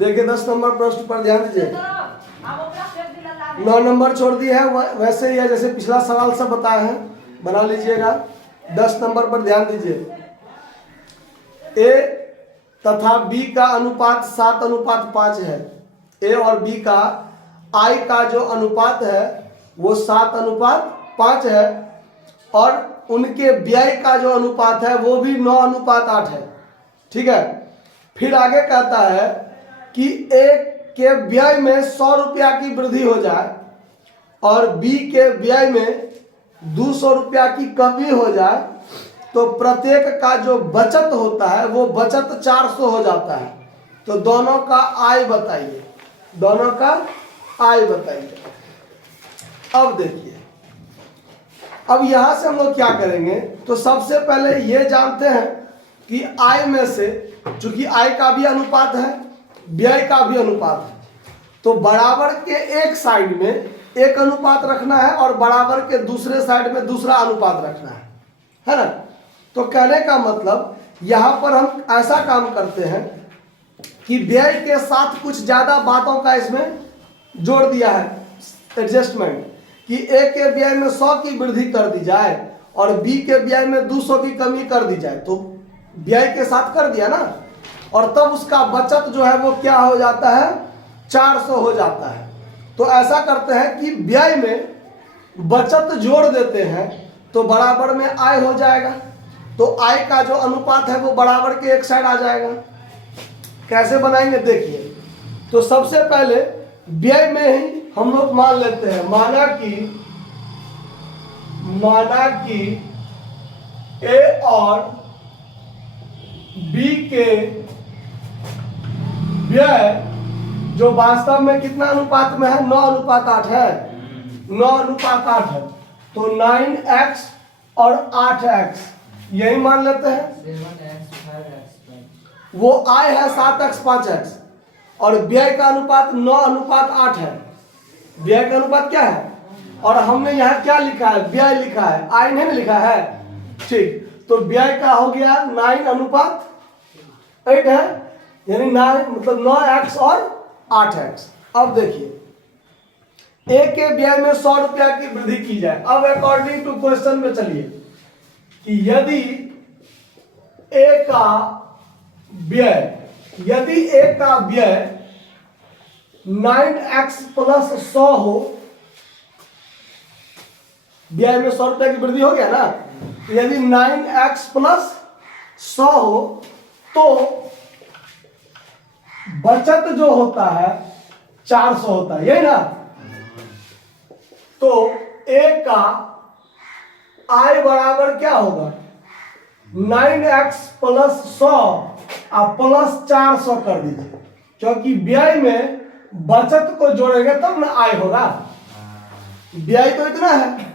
देखिए 10 नंबर प्रश्न पर ध्यान दीजिए। 9 नंबर छोड़ दिया है, वैसे ही है जैसे पिछला सवाल सब बताए हैं, बना लीजिएगा। 10 नंबर पर ध्यान दीजिए। ए तथा बी का अनुपात 7:5 है। ए और बी का आई का जो अनुपात है वो 7:5 है और उनके व्यय का जो अनुपात है वो भी 9:8 है। ठीक है। फिर आगे कहता है कि ए के व्यय में 100 रुपया की वृद्धि हो जाए और बी के व्यय में 200 रुपया की कमी हो जाए तो प्रत्येक का जो बचत होता है वो बचत 400 हो जाता है। तो दोनों का आय बताइए, दोनों का आय बताइए। अब देखिए, अब यहां से हम लोग क्या करेंगे, तो सबसे पहले ये जानते हैं कि आय में से, चूंकि आय का भी अनुपात है व्यय का भी अनुपात है, तो बराबर के एक साइड में एक अनुपात रखना है और बराबर के दूसरे साइड में दूसरा अनुपात रखना है ना। तो कहने का मतलब यहां पर हम ऐसा काम करते हैं कि व्यय के साथ कुछ ज्यादा बातों का इसमें जोड़ दिया है, एडजस्टमेंट, कि ए के व्यय में 100 की वृद्धि कर दी जाए और बी के व्यय में 200 की कमी कर दी जाए, तो व्यय के साथ कर दिया ना, और तब उसका बचत जो है वो क्या हो जाता है, 400 हो जाता है। तो ऐसा करते हैं कि व्यय में बचत जोड़ देते हैं तो बराबर में आय हो जाएगा, तो आय का जो अनुपात है वो बराबर के एक साइड आ जाएगा। कैसे बनाएंगे देखिए। तो सबसे पहले व्यय में ही हम लोग मान लेते हैं, माना कि ए और बी के व्यय जो वास्तव में कितना अनुपात में है, 9:8 है, 9:8 है, तो 9x और 8x यही मान लेते हैं। 7x 5x वो आय है 7x 5x और व्यय का अनुपात 9:8 है। व्यय का अनुपात क्या है, और हमने यहाँ क्या लिखा है, व्यय लिखा है, आय नहीं लिखा है। ठीक, तो व्यय का हो गया 9:8 है, यानी 9 मतलब 9x और 8x। अब देखिए, ए के व्यय में 100 रुपया की वृद्धि की जाए। अब अकॉर्डिंग टू क्वेश्चन में चलिए कि यदि ए का व्यय 9x + 100 हो, व्यय में 100 रुपया की वृद्धि हो गया ना, यदि 9x + 100 हो तो बचत जो होता है 400 होता है, यही ना। तो ए का आय बराबर क्या होगा, 9x + 100 आप +400 कर दीजिए, क्योंकि व्यय में बचत को जोड़ेंगे तब ना आय होगा। व्यय तो इतना है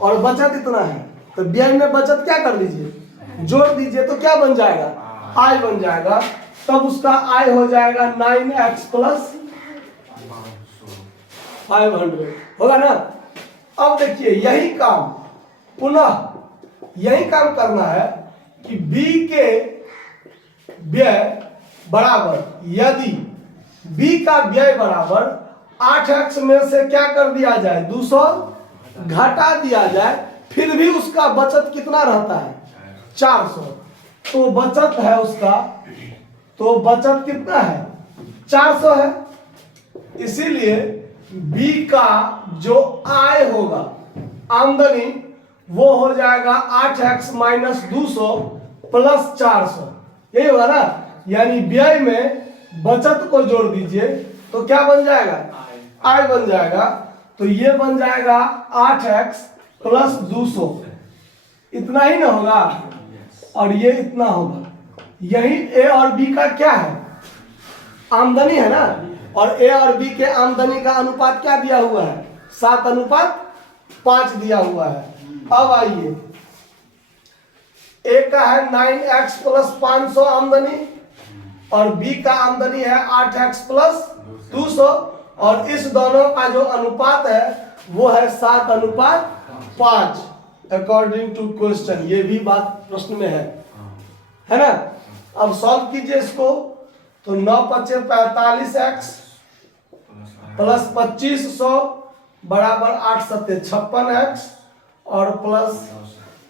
और बचत इतना है, तो व्यय में बचत क्या कर दीजिए, जोड़ दीजिए, तो क्या बन जाएगा, आय बन जाएगा। तब उसका आय हो जाएगा 9x + 500 होगा ना। अब देखिए, यही काम पुनः यही काम करना है कि बी के व्यय बराबर, यदि बी का व्यय बराबर 8x में से क्या कर दिया जाए, 200 घटा दिया जाए, फिर भी उसका बचत कितना रहता है, 400। तो बचत है उसका, तो बचत कितना है, 400 है। इसीलिए बी का जो आय होगा, आमदनी, वो हो जाएगा 8x - 200 + 400, यही होगा ना। यानी व्यय में बचत को जोड़ दीजिए तो क्या बन जाएगा, आय बन जाएगा। तो ये बन जाएगा 8x + 200, इतना ही ना होगा, और ये इतना होगा। यही ए और बी का क्या है, आमदनी है ना, और ए और बी के आमदनी का अनुपात क्या दिया हुआ है, 7:5 दिया हुआ है। अब आइए, ए का है 9x + 500 आमदनी और बी का आमदनी है 8x + 200, और इस दोनों का जो अनुपात है वो है 7:5 अकॉर्डिंग टू क्वेश्चन। ये भी बात प्रश्न में है ना। अब सॉल्व कीजिए इसको। तो 9 पचे 45x प्लस 2500 बराबर 8 सत्ते 56x और प्लस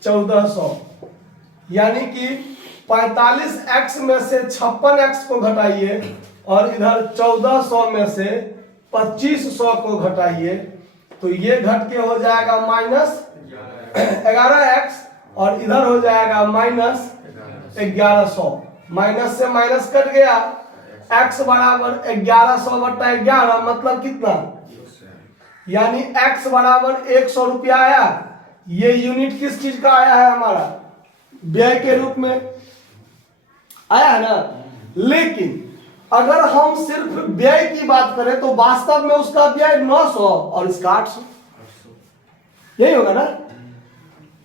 1400, यानी कि 45x में से 56x को घटाइए और इधर 1400 में से 2500 को घटाइए, तो ये घट के हो जाएगा माइनस 11x और इधर हो जाएगा माइनस 1100। माइनस से माइनस कट गया, x बराबर 1100 बटा 11 मतलब कितना, यानी x बराबर 100 रुपया आया। ये यूनिट किस चीज का आया है, हमारा व्यय के रूप में आया है ना। लेकिन अगर हम सिर्फ व्यय की बात करें तो वास्तव में उसका व्यय 900 और इसका 800, यही होगा ना।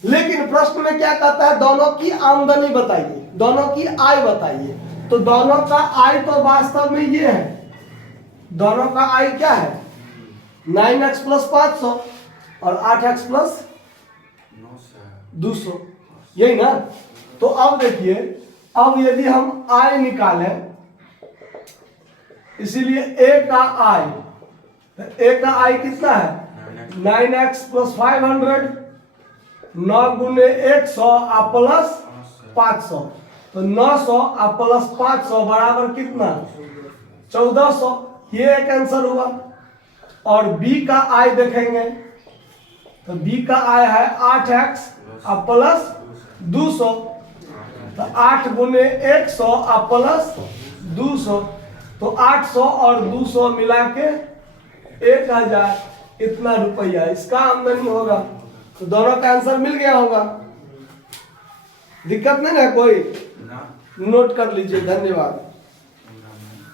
लेकिन प्रश्न में क्या कहता है, दोनों की आमदनी बताइए, दोनों की आय बताइए। तो दोनों का आय तो वास्तव में ये है, दोनों का आय क्या है 9x प्लस 500 और 8x प्लस 200, यही ना। तो अब देखिए, अब यदि हम आय निकालें, इसीलिए a का आय, a का आय कितना है 9x प्लस 500, 9 गुने 100 प्लस 500, तो 900 प्लस 500 बराबर कितना 1400, ये एक आंसर हुआ। और b का आय देखेंगे तो b का आय है 8x प्लस 200, तो 8 गुने 100 प्लस 200, तो 800 और 200 मिला के 1000 इतना रुपया इसका आमदनी होगा। तो दोनों का आंसर मिल गया होगा, दिक्कत नहीं है कोई, नोट कर लीजिए। धन्यवाद।